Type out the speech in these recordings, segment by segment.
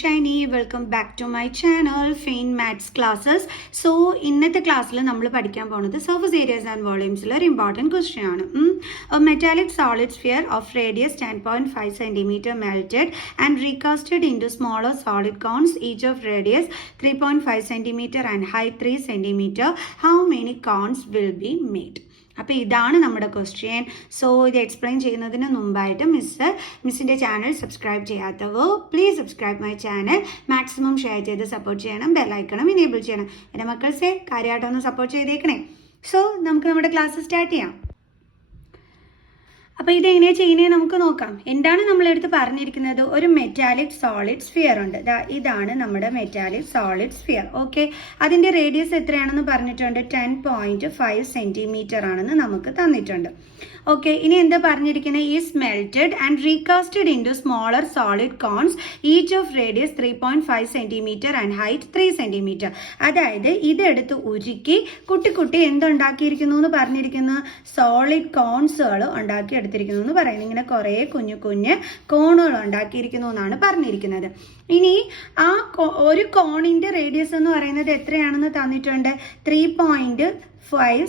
Shiny. Welcome back to my channel fine maths classes. So ഇന്നത്തെ ക്ലാസ്സിൽ നമ്മൾ പഠിക്കാൻ പോകുന്നത് സർഫസ് ഏരിയാസ് ആൻഡ് വോളിയൂംസിൽ ഒരു ഇമ്പോർട്ടൻറ്റ് ക്വസ്റ്റ്യൻ ആണ്. Metallic solid sphere of radius 10.5 cm melted and recasted into smaller solid cones, each of radius 3.5 cm and height 3 cm. How many cones will be made? അപ്പോൾ ഇതാണ് നമ്മുടെ question. So ഇത് explain ചെയ്യുന്നതിന് മുമ്പായിട്ട് മിസ്സിൻ്റെ channel subscribe ചെയ്യാത്തവർ please subscribe my channel. Maximum share ചെയ്ത് support ചെയ്യണം, ബെല്ലൈക്കണം enable ചെയ്യണം. എൻ്റെ മക്കൾസെ കാര്യമായിട്ടൊന്ന് സപ്പോർട്ട് ചെയ്തേക്കണേ. സോ നമുക്ക് നമ്മുടെ ക്ലാസ് സ്റ്റാർട്ട് ചെയ്യാം. അപ്പോൾ ഇതെങ്ങനെയാണ് ചെയ്യുന്നത് നമുക്ക് നോക്കാം. എന്താണ് നമ്മളെടുത്ത് പറഞ്ഞിരിക്കുന്നത്? ഒരു മെറ്റാലിക് സോളിഡ് സ്ഫിയർ ഉണ്ട്. ഇതാണ് നമ്മുടെ മെറ്റാലിക് സോളിഡ് സ്ഫിയർ. ഓക്കെ, അതിൻ്റെ റേഡിയസ് എത്രയാണെന്ന് പറഞ്ഞിട്ടുണ്ട്? 10.5 cm ആണെന്ന് നമുക്ക് തന്നിട്ടുണ്ട്. ഓക്കെ, ഇനി എന്താ പറഞ്ഞിരിക്കുന്നത്? Is melted and recast into smaller solid cones, each of radius 3.5 cm and height 3 cm. അതായത് ഇതെടുത്ത് ഉരുക്കി കുട്ടി എന്തുണ്ടാക്കിയിരിക്കുന്നു എന്ന് പറഞ്ഞിരിക്കുന്നു? സോളിഡ് കോൺസുകൾ ഉണ്ടാക്കി എടുത്തിരിക്കുന്നു എന്ന് പറയുന്നത്. ഇങ്ങനെ കുറേ കുഞ്ഞു കോണുകൾ ഉണ്ടാക്കിയിരിക്കുന്നു എന്നാണ് പറഞ്ഞിരിക്കുന്നത്. ഇനി ആ ഒരു കോണിൻ്റെ റേഡിയസ് എന്ന് പറയുന്നത് എത്രയാണെന്ന് തന്നിട്ടുണ്ട്? 3.5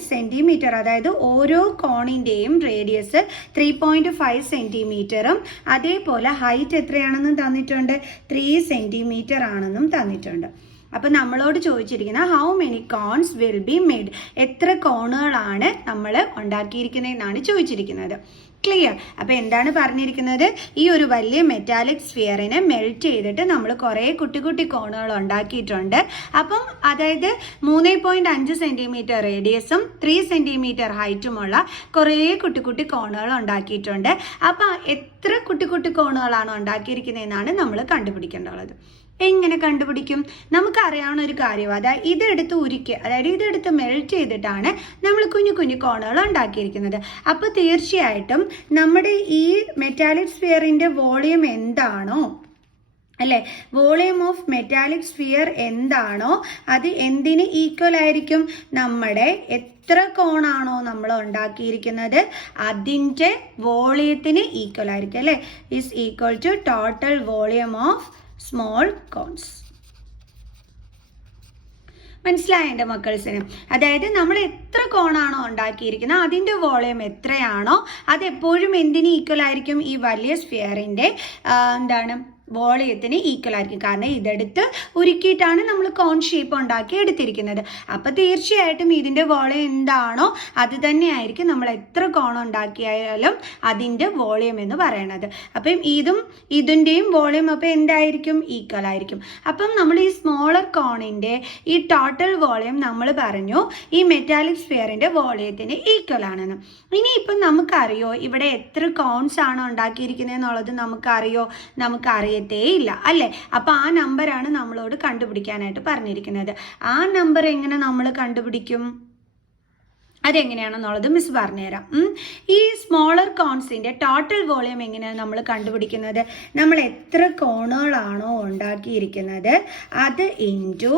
cm. അതായത് ഓരോ കോണിൻ്റെയും റേഡിയസ് 3.5 cm അതേപോലെ ഹൈറ്റ് എത്രയാണെന്നും തന്നിട്ടുണ്ട്? 3 cm ആണെന്നും തന്നിട്ടുണ്ട്. അപ്പം നമ്മളോട് ചോദിച്ചിരിക്കുന്ന how many cones will be made, എത്ര കോണുകളാണ് നമ്മൾ ഉണ്ടാക്കിയിരിക്കുന്നതെന്നാണ് ചോദിച്ചിരിക്കുന്നത്. ക്ലിയർ? അപ്പോൾ എന്താണ് പറഞ്ഞിരിക്കുന്നത്? ഈ ഒരു വലിയ മെറ്റാലിക് സ്ഫിയറിനെ മെൽറ്റ് ചെയ്തിട്ട് നമ്മൾ കുറേ കുട്ടി കോണുകൾ ഉണ്ടാക്കിയിട്ടുണ്ട്. അപ്പം അതായത് 3.5 cm റേഡിയസും 3 cm ഹൈറ്റുമുള്ള കുറേ കുട്ടി കോണുകൾ ഉണ്ടാക്കിയിട്ടുണ്ട്. അപ്പം എത്ര കുട്ടി കോണുകളാണ് ഉണ്ടാക്കിയിരിക്കുന്നതെന്നാണ് നമ്മൾ കണ്ടുപിടിക്കേണ്ടത്. എങ്ങനെ കണ്ടുപിടിക്കും? നമുക്കറിയാവുന്ന ഒരു കാര്യം, അതായത് ഇതെടുത്ത് ഉരുക്കി, അതായത് ഇതെടുത്ത് മെൽറ്റ് ചെയ്തിട്ടാണ് നമ്മൾ കുഞ്ഞു കോണുകൾ ഉണ്ടാക്കിയിരിക്കുന്നത്. അപ്പോൾ തീർച്ചയായിട്ടും നമ്മുടെ ഈ മെറ്റാലിക് സ്ഫിയറിൻ്റെ വോളിയം എന്താണോ, അല്ലേ, വോളിയം ഓഫ് മെറ്റാലിക് സ്ഫിയർ എന്താണോ അത് എന്തിന് ഈക്വൽ ആയിരിക്കും? നമ്മുടെ എത്ര കോണാണോ നമ്മൾ ഉണ്ടാക്കിയിരിക്കുന്നത് അതിൻ്റെ വോളിയത്തിന് ഈക്വൽ ആയിരിക്കും, അല്ലേ. Is equal to total volume of small cones. മനസ്സിലായ എൻ്റെ മക്കൾസിന്? അതായത് നമ്മൾ എത്ര കോണാണോ ഉണ്ടാക്കിയിരിക്കുന്നത് അതിൻ്റെ വോളിയം എത്രയാണോ അത് എപ്പോഴും എന്തിന് ഈക്വൽ ആയിരിക്കും? ഈ വലിയ സ്ഫിയറിൻ്റെ വോളിയത്തിന് ഈക്വൽ ആയിരിക്കും. കാരണം ഇതെടുത്ത് ഉരുക്കിയിട്ടാണ് നമ്മൾ കോൺ ഷേപ്പ് ഉണ്ടാക്കി എടുത്തിരിക്കുന്നത്. അപ്പോൾ തീർച്ചയായിട്ടും ഇതിൻ്റെ വോളിയം എന്താണോ അത് തന്നെയായിരിക്കും നമ്മൾ എത്ര കോൺ ഉണ്ടാക്കിയാലും അതിൻ്റെ വോളിയം എന്ന് പറയണത്. അപ്പം ഇതിൻ്റെയും വോളിയം അപ്പോൾ എന്തായിരിക്കും? ഈക്വൽ ആയിരിക്കും. അപ്പം നമ്മൾ ഈ സ്മോളർ കോണിൻ്റെ ഈ ടോട്ടൽ വോളിയം നമ്മൾ പറഞ്ഞു ഈ മെറ്റാലിക് സ്ഫിയറിൻ്റെ വോളിയത്തിന് ഈക്വൽ ആണെന്ന്. ഇനിയിപ്പം നമുക്കറിയോ ഇവിടെ എത്ര കോൺസ് ആണോ ഉണ്ടാക്കിയിരിക്കുന്നത് എന്നുള്ളത് നമുക്കറിയോ? നമുക്കറിയത്തേയില്ല, അല്ലേ. അപ്പോൾ ആ നമ്പറാണ് നമ്മളോട് കണ്ടുപിടിക്കാനായിട്ട് പറഞ്ഞിരിക്കുന്നത്. ആ നമ്പർ എങ്ങനെ നമ്മൾ കണ്ടുപിടിക്കും? അതെങ്ങനെയാണെന്നുള്ളത് മിസ് പറഞ്ഞുതരാം. ഈ സ്മോളർ കോൺസിൻ്റെ ടോട്ടൽ വോളിയം എങ്ങനെയാണ് നമ്മൾ കണ്ടുപിടിക്കുന്നത്? നമ്മൾ എത്ര കോണുകളാണോ ഉണ്ടാക്കിയിരിക്കുന്നത് അത് ഇൻറ്റു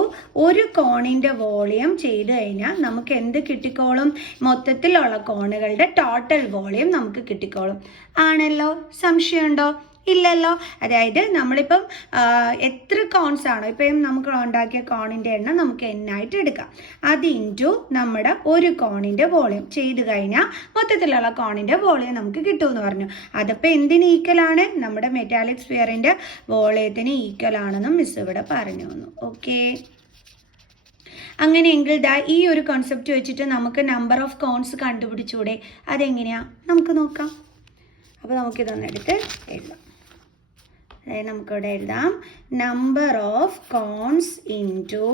ഒരു കോണിൻ്റെ വോളിയം ചെയ്ത് കഴിഞ്ഞാൽ നമുക്ക് എന്ത് കിട്ടിക്കോളും? മൊത്തത്തിലുള്ള കോണുകളുടെ ടോട്ടൽ വോളിയം നമുക്ക് കിട്ടിക്കോളും. ആണല്ലോ? സംശയമുണ്ടോ? ഇല്ലല്ലോ. അതായത് നമ്മളിപ്പം എത്ര കോൺസ് ആണോ ഇപ്പം നമുക്ക് ഉണ്ടാക്കിയ കോണിൻ്റെ എണ്ണം നമുക്ക് എന്നായിട്ട് എടുക്കാം. അത് ഇൻറ്റു നമ്മുടെ ഒരു കോണിൻ്റെ വോളിയം ചെയ്ത് കഴിഞ്ഞാൽ മൊത്തത്തിലുള്ള കോണിൻ്റെ വോളിയം നമുക്ക് കിട്ടുമെന്ന് പറഞ്ഞു. അതിപ്പോൾ എന്തിന് ഈക്വലാണ്? നമ്മുടെ മെറ്റാലിക് സ്ഫിയറിൻ്റെ വോളിയത്തിന് ഈക്വൽ ആണെന്നും മിസ് ഇവിടെ പറഞ്ഞു തന്നു. ഓക്കെ, അങ്ങനെയെങ്കിൽ ഈ ഒരു കോൺസെപ്റ്റ് വെച്ചിട്ട് നമുക്ക് നമ്പർ ഓഫ് കോൺസ് കണ്ടുപിടിച്ചൂടെ? അതെങ്ങനെയാണ് നമുക്ക് നോക്കാം. അപ്പോൾ നമുക്കിതൊന്ന് എടുത്ത് എഴുതാം. അതായത് നമുക്കിവിടെ എഴുതാം number of cones into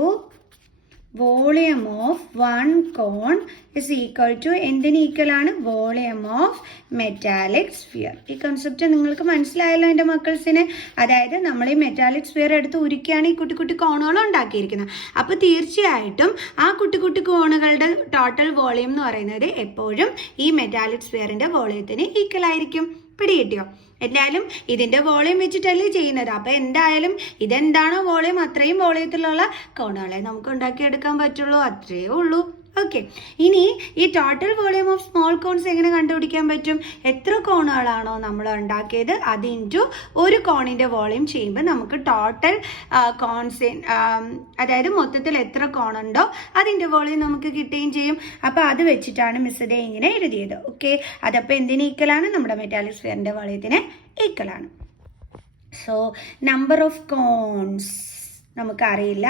volume of 1 cone is equal to എന്തിന് ഈക്വലാണ്? Volume of metallic sphere. ഈ കൺസെപ്റ്റ് നിങ്ങൾക്ക് മനസ്സിലായല്ലോ എൻ്റെ മക്കൾസിന്? അതായത് നമ്മൾ ഈ മെറ്റാലിക് സ്ഫിയർ എടുത്ത് ഉരുക്കിയാണ് ഈ കുട്ടി കോണുകൾ ഉണ്ടാക്കിയിരിക്കുന്നത്. അപ്പോൾ തീർച്ചയായിട്ടും ആ കുട്ടി കോണുകളുടെ ടോട്ടൽ വോളിയം എന്ന് പറയുന്നത് എപ്പോഴും ഈ മെറ്റാലിക് സ്ഫിയറിൻ്റെ വോളിയത്തിന് ഈക്വൽ ആയിരിക്കും. പിടികിട്ടിയോ? എന്തായാലും ഇതിൻ്റെ വോളിയം വെച്ചിട്ടല്ലേ ചെയ്യുന്നത്. അപ്പോൾ എന്തായാലും ഇതെന്താണോ വോളിയം അത്രയും വോളിയത്തിലുള്ള കോണുകളെ നമുക്ക് ഉണ്ടാക്കിയെടുക്കാൻ പറ്റുള്ളൂ. അത്രയേ ഉള്ളൂ. ഓക്കെ, ഇനി ഈ total volume of small cones എങ്ങനെ കണ്ടുപിടിക്കാൻ പറ്റും? എത്ര കോണുകളാണോ നമ്മൾ ഉണ്ടാക്കിയത് അത് ഇൻറ്റു ഒരു കോണിൻ്റെ വോളിയം ചെയ്യുമ്പോൾ നമുക്ക് ടോട്ടൽ കോൺസ്, അതായത് മൊത്തത്തിൽ എത്ര കോണുണ്ടോ അതിൻ്റെ വോളിയം നമുക്ക് കിട്ടുകയും ചെയ്യും. അപ്പോൾ അത് വെച്ചിട്ടാണ് മിസ് ഇതേ ഇങ്ങനെ എഴുതിയത്. ഓക്കെ, അതപ്പോൾ എന്തിന് ഈക്വലാണ്? നമ്മുടെ മെറ്റാലിക് സ്ഫിയറിൻ്റെ വോളിയത്തിന് ഈക്വലാണ്. സോ നമ്പർ ഓഫ് കോൺസ് നമുക്കറിയില്ല,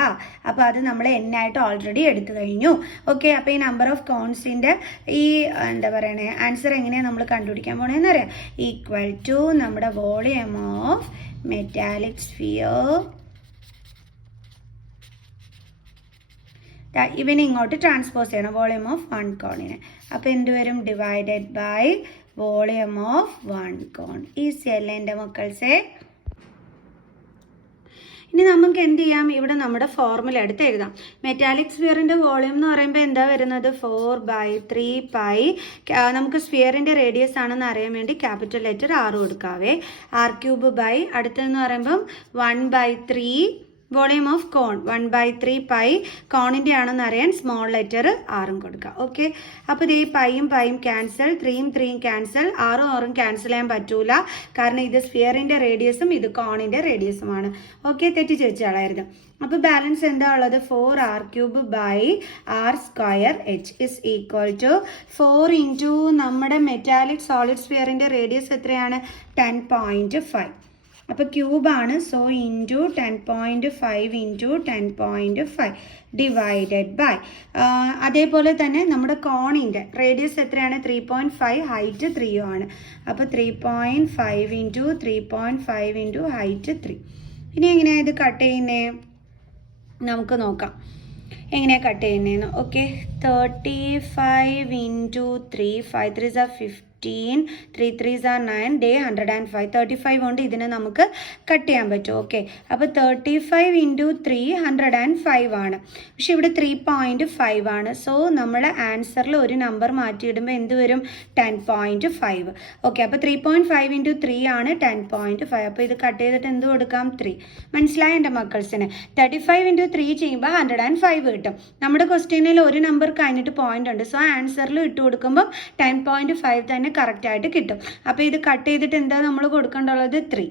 അപ്പോൾ അത് നമ്മൾ എന്നായിട്ട് ഓൾറെഡി എടുത്തു കഴിഞ്ഞു. ഓക്കെ, അപ്പോൾ ഈ നമ്പർ ഓഫ് കോൺസിൻ്റെ ഈ എന്താ പറയണേ ആൻസർ എങ്ങനെയാണ് നമ്മൾ കണ്ടുപിടിക്കാൻ പോകണമെന്ന് അറിയാം. ഈക്വൽ ടു നമ്മുടെ വോളിയം ഓഫ് മെറ്റാലിക് സ്ഫിയർ, ഇവനെ ഇങ്ങോട്ട് ട്രാൻസ്പോസ് ചെയ്യണം വോളിയം ഓഫ് വൺ കോണിന്. അപ്പോൾ എന്ത് വരും? Divided by volume of one cone. Easy അല്ലേ എൻ്റെ മക്കൾസേ? ഇനി നമുക്ക് എന്ത് ചെയ്യാം? ഇവിടെ നമ്മുടെ ഫോർമുല എടുത്ത് എഴുതാം. മെറ്റാലിക് സ്ഫിയറിൻ്റെ വോളിയം എന്ന് പറയുമ്പോൾ എന്താ വരുന്നത്? 4/3π. നമുക്ക് സ്ഫിയറിൻ്റെ റേഡിയസ് ആണെന്ന് അറിയാൻ വേണ്ടി ക്യാപിറ്റൽ ലെറ്റർ R കൊടുക്കാവേ. R³ ബൈ അടുത്തതെന്ന് പറയുമ്പം 1/3 വോളിയം ഓഫ് കോൺ 1/3π. കോണിൻ്റെ ആണെന്ന് അറിയാൻ സ്മോൾ ലെറ്റർ ആറും കൊടുക്കുക. ഓക്കെ, അപ്പോൾ ഇത് ഈ പൈയും ക്യാൻസൽ, 3യും ക്യാൻസൽ, 6ഉം ക്യാൻസൽ ചെയ്യാൻ പറ്റൂല, കാരണം ഇത് സ്ഫിയറിൻ്റെ റേഡിയസും ഇത് കോണിൻ്റെ റേഡിയസുമാണ്. ഓക്കെ, തെറ്റിച്ച് വെച്ചാളായിരുന്നു. അപ്പോൾ ബാലൻസ് എന്താ ഉള്ളത്? 4r³ by r²h is equal to 4 into നമ്മുടെ മെറ്റാലിക് സോളിഡ് സ്ഫിയറിൻ്റെ റേഡിയസ് എത്രയാണ്? 10.5. അപ്പോൾ ക്യൂബാണ്. So into 10.5 into 10.5 divided by, അതേപോലെ തന്നെ നമ്മുടെ കോണിൻ്റെ റേഡിയസ് എത്രയാണ്? 3.5, ഹൈറ്റ് 3 ആണ്. അപ്പോൾ 3.5 ഇൻറ്റു 3.5 ഇൻറ്റു ഹൈറ്റ് 3. ഇനി എങ്ങനെയാണ് ഇത് കട്ട് ചെയ്യുന്നേ? നമുക്ക് നോക്കാം എങ്ങനെയാണ് കട്ട് ചെയ്യുന്നതെന്ന്. Okay, 35 into 3, 5 3s are 15, 3 3s are 9, day 105. 35 കൊണ്ട് ഇതിനെ നമുക്ക് കട്ട് ചെയ്യാൻ പറ്റും. ഓക്കെ, അപ്പോൾ 35 ഇൻറ്റു 3 105 ആണ്. പക്ഷെ ഇവിടെ 3.5 ആണ്. സോ നമ്മൾ ആൻസറിൽ ഒരു നമ്പർ മാറ്റിയിടുമ്പോൾ എന്ത് വരും? 10.5. ഓക്കെ, അപ്പോൾ 3.5 ഇൻറ്റു 3 ആണ് 10.5. അപ്പോൾ ഇത് കട്ട് ചെയ്തിട്ട് എന്ത് കൊടുക്കാം? 3. മനസ്സിലായ എൻ്റെ മക്കൾസിന്? 35 ഇൻറ്റു 3 ചെയ്യുമ്പോൾ 105 കിട്ടും. നമ്മുടെ ക്വസ്റ്റ്യനിൽ ഒരു നമ്പർ കഴിഞ്ഞിട്ട് പോയിന്റ് ഉണ്ട്. സോ ആൻസറിൽ ഇട്ട് കൊടുക്കുമ്പോൾ 10.5 തന്നെ കറക്റ്റായിട്ട് കിട്ടും. അപ്പോൾ ഇത് കട്ട് ചെയ്തിട്ട് എന്താ നമ്മൾ കൊടുക്കേണ്ടുള്ളത്? 3.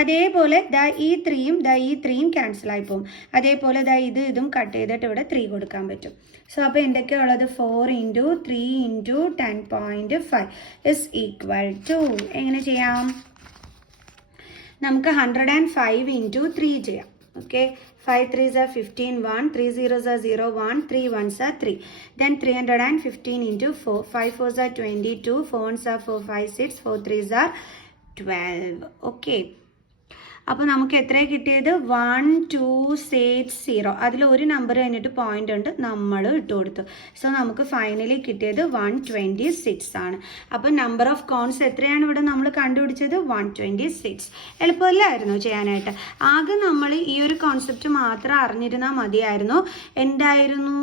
അതേപോലെ ഈ 3യും ക്യാൻസലായി പോകും. അതേപോലെ ഇതും കട്ട് ചെയ്തിട്ട് ഇവിടെ 3 കൊടുക്കാൻ പറ്റും. സോ അപ്പോൾ എന്തൊക്കെയുള്ളത്? 4 into 3 into 10.5 is equal to, എങ്ങനെ ചെയ്യാം? നമുക്ക് 105 ഇൻറ്റു 3 ചെയ്യാം. Okay, 5 3s are 15, 1, 3 0s are 0, 1, 3 1s are 3. Then 315 into 4, 5 4s are 22, 4 1s are 4, 5 6, 4 3s are 12. Okay. അപ്പോൾ നമുക്ക് എത്ര കിട്ടിയത്? 1 2 6 0. അതിൽ ഒരു നമ്പർ കഴിഞ്ഞിട്ട് പോയിന്റ് ഉണ്ട്, നമ്മൾ ഇട്ട് കൊടുത്തു. സോ നമുക്ക് ഫൈനലി കിട്ടിയത് 126 ആണ്. അപ്പോൾ നമ്പർ ഓഫ് കോൺസ് എത്രയാണ് ഇവിടെ നമ്മൾ കണ്ടുപിടിച്ചത്? 126. എളുപ്പമല്ലായിരുന്നു ചെയ്യാനായിട്ട്. ആകെ നമ്മൾ ഈ ഒരു കോൺസെപ്റ്റ് മാത്രം അറിഞ്ഞിരുന്നാൽ മതിയായിരുന്നു. എന്തായിരുന്നു?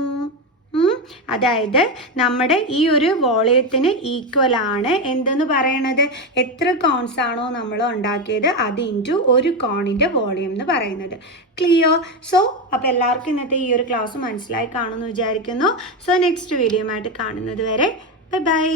അതായത് നമ്മുടെ ഈ ഒരു വോളിയത്തിന് ഈക്വൽ ആണ് എന്തെന്ന് പറയണത്? എത്ര കോൺസ് ആണോ നമ്മൾ ഉണ്ടാക്കിയത് അത് ഇൻറ്റു ഒരു കോണിൻ്റെ വോളിയം എന്ന് പറയുന്നത്. ക്ലിയർ? സോ അപ്പോൾ എല്ലാവർക്കും ഇന്നത്തെ ഈ ഒരു ക്ലാസ് മനസ്സിലായി കാണുമെന്ന് വിചാരിക്കുന്നു. സോ നെക്സ്റ്റ് വീഡിയോ ആയിട്ട് കാണുന്നത് വരെ ബൈ ബൈ.